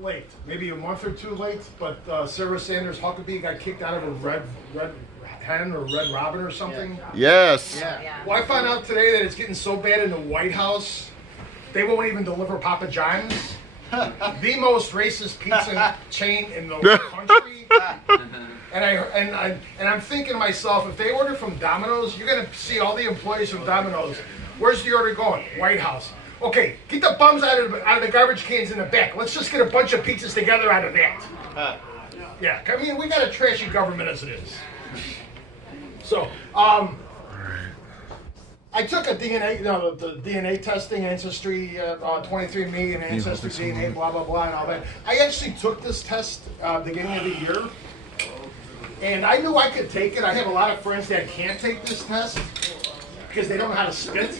late, maybe a month or two late, but Sarah Sanders Huckabee got kicked out of a red hen or red robin or something. Yes. Yeah. Well, I found out today that it's getting so bad in the White House, they won't even deliver Papa John's, the most racist pizza chain in the country. And I'm thinking to myself, if they order from Domino's, you're gonna see all the employees from Domino's. Where's the order going? White House. Okay, get the bums out of the garbage cans in the back. Let's just get a bunch of pizzas together out of that. Yeah, I mean, we got a trashy government as it is. So, I took a DNA, the DNA testing, Ancestry, 23andMe, and Ancestry DNA, blah, blah, blah, and all that. I actually took this test beginning of the year, and I knew I could take it. I have a lot of friends that can't take this test because they don't know how to spit.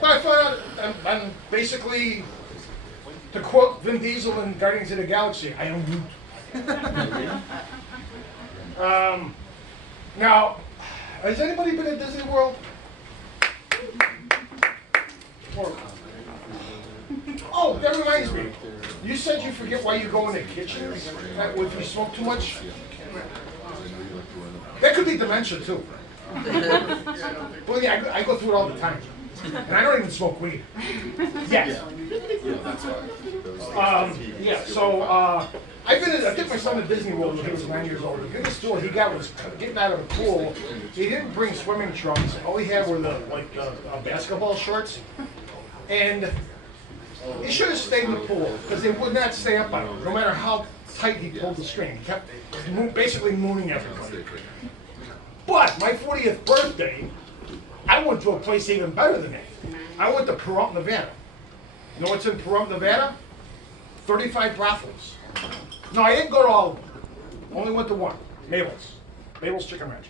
But I found out I'm basically, to quote Vin Diesel in Guardians of the Galaxy, I am Groot. Now, has anybody been at Disney World? Oh, that reminds me. You said you forget why you go in the kitchens if you smoke too much. That could be dementia too. Believe me, I go through it all the time. And I don't even smoke weed. Yes. I took my son to Disney World when he was 9 years old. The biggest tour he got was getting out of the pool. He didn't bring swimming trunks. All he had were the basketball shorts. And he should have stayed in the pool because they would not stay up on him, no matter how tight he pulled the string. He kept basically mooning everybody. But my 40th birthday, I went to a place even better than that. I went to Pahrump, Nevada. You know what's in Pahrump, Nevada? 35 brothels. No, I didn't go to all of them. Only went to one, Mabel's. Mabel's Chicken Ranch.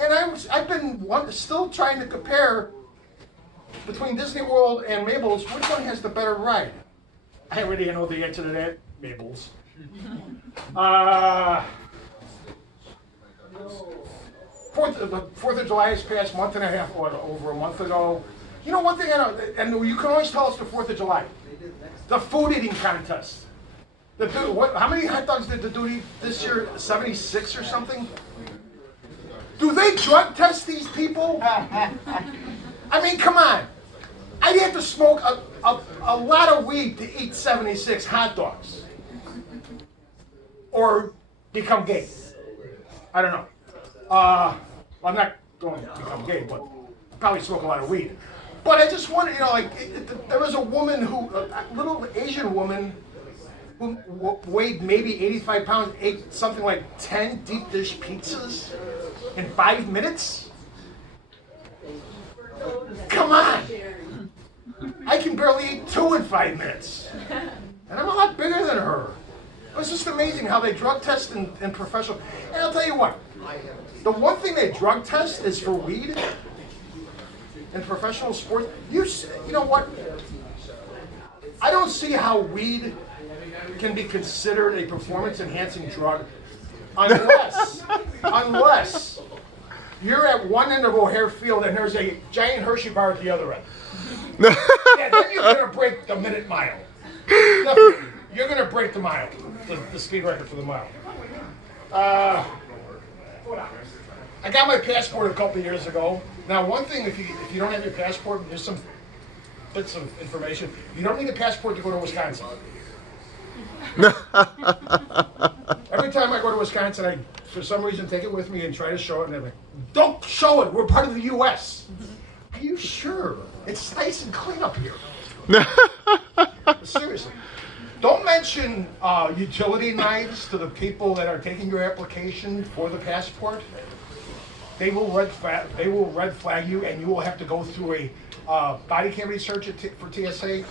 And I've been still trying to compare between Disney World and Mabel's, which one has the better ride? I already know the answer to that. Mabel's. Fourth of July has passed, month and a half, over a month ago. You know, one thing I know, and you can always tell us the 4th of July, the food eating contest. How many hot dogs did the dude eat this year? 76 or something? Do they drug test these people? I mean, come on. I'd have to smoke a lot of weed to eat 76 hot dogs. Or become gay. I don't know. I'm not going to become gay, but probably smoke a lot of weed. But I just wonder, there was a woman a little Asian woman who weighed maybe 85 pounds, ate something like 10 deep dish pizzas in 5 minutes? Come on! I can barely eat 2 in 5 minutes. And I'm a lot bigger than her. It's just amazing how they drug test in professional. And I'll tell you what, the one thing they drug test is for weed in professional sports. You know what? I don't see how weed can be considered a performance-enhancing drug unless you're at one end of O'Hare Field and there's a giant Hershey bar at the other end. Yeah, then you're going to break the minute mile. Definitely. You're going to break the mile, the speed record for the mile. I got my passport a couple of years ago. Now, one thing, if you don't have your passport, there's some bits of information. You don't need a passport to go to Wisconsin. Every time I go to Wisconsin, I, for some reason, take it with me and try to show it, and they're like, "Don't show it. We're part of the U.S." Are you sure? It's nice and clean up here. Seriously. Don't mention utility knives to the people that are taking your application for the passport. They will red flag you, and you will have to go through a body cavity search for TSA.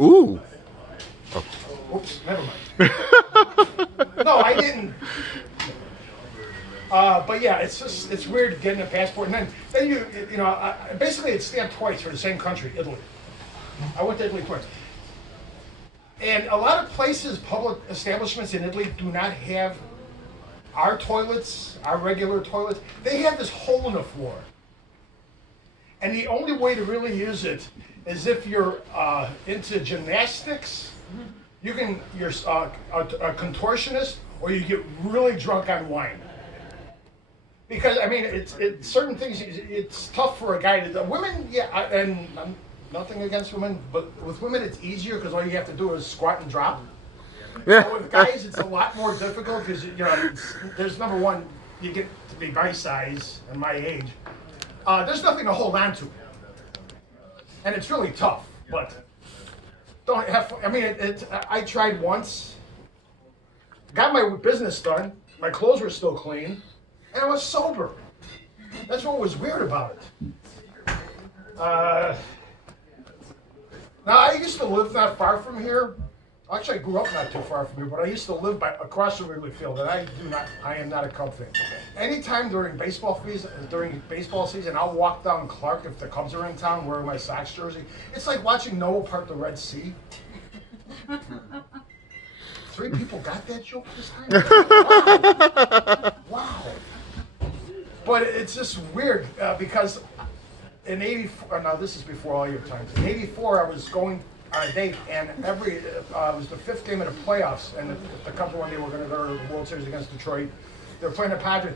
Ooh. Oh. Oops, never mind. No, I didn't. But yeah, it's weird getting a passport, and then you basically it's stamped twice for the same country, Italy. I went to Italy twice. And a lot of places, public establishments in Italy do not have our toilets, our regular toilets. They have this hole in the floor. And the only way to really use it is if you're into gymnastics. You're a contortionist, or you get really drunk on wine. Because I mean, it's certain things. It's tough for a guy to do. Women, yeah, and I'm nothing against women, but with women it's easier because all you have to do is squat and drop. Yeah. But with guys, it's a lot more difficult because there's number one, you get to be my size and my age. There's nothing to hold on to, and it's really tough. But don't have. I mean, I tried once, got my business done. My clothes were still clean, and I was sober. That's what was weird about it. Now I used to live not far from here. Actually, I grew up not too far from here, but I used to live across the Wrigley Field, and I am not a Cub fan. Anytime during baseball season, I'll walk down Clark if the Cubs are in town wearing my Sox jersey. It's like watching Noah part the Red Sea. 3 people got that joke this time? Wow. But it's just weird because in '84, now this is before all your times. In '84, I was going on a date, and it was the 5th game of the playoffs, and the Cubs won. They were going to go to the World Series against Detroit. They were playing the Padres.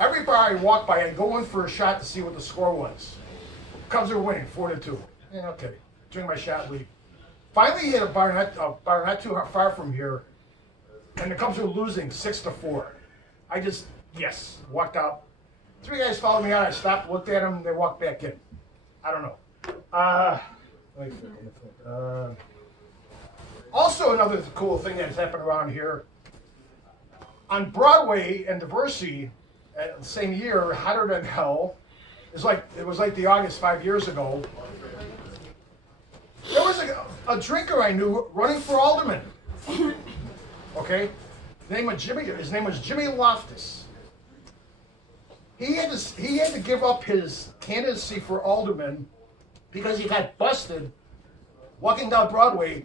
Every bar I walked by, I'd go in for a shot to see what the score was. Cubs were winning 4-2. Yeah, okay. Drink my shot, leave. Finally hit a bar not too far from here, and the Cubs were losing 6-4. I just, walked out. 3 guys followed me out. I stopped, looked at them, they walked back in. I don't know. Let me think. Also, another cool thing that's happened around here, on Broadway and Diversity, the same year, Hotter Than Hell, it was like the August 5 years ago. There was a drinker I knew running for alderman. Okay, his name was Jimmy Loftus. He had to give up his candidacy for alderman because he got busted walking down Broadway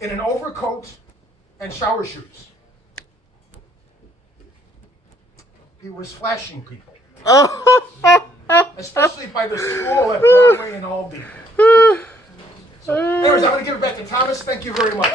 in an overcoat and shower shoes. He was flashing people. Especially by the school at Broadway and Albany. So, anyways, I'm going to give it back to Thomas. Thank you very much.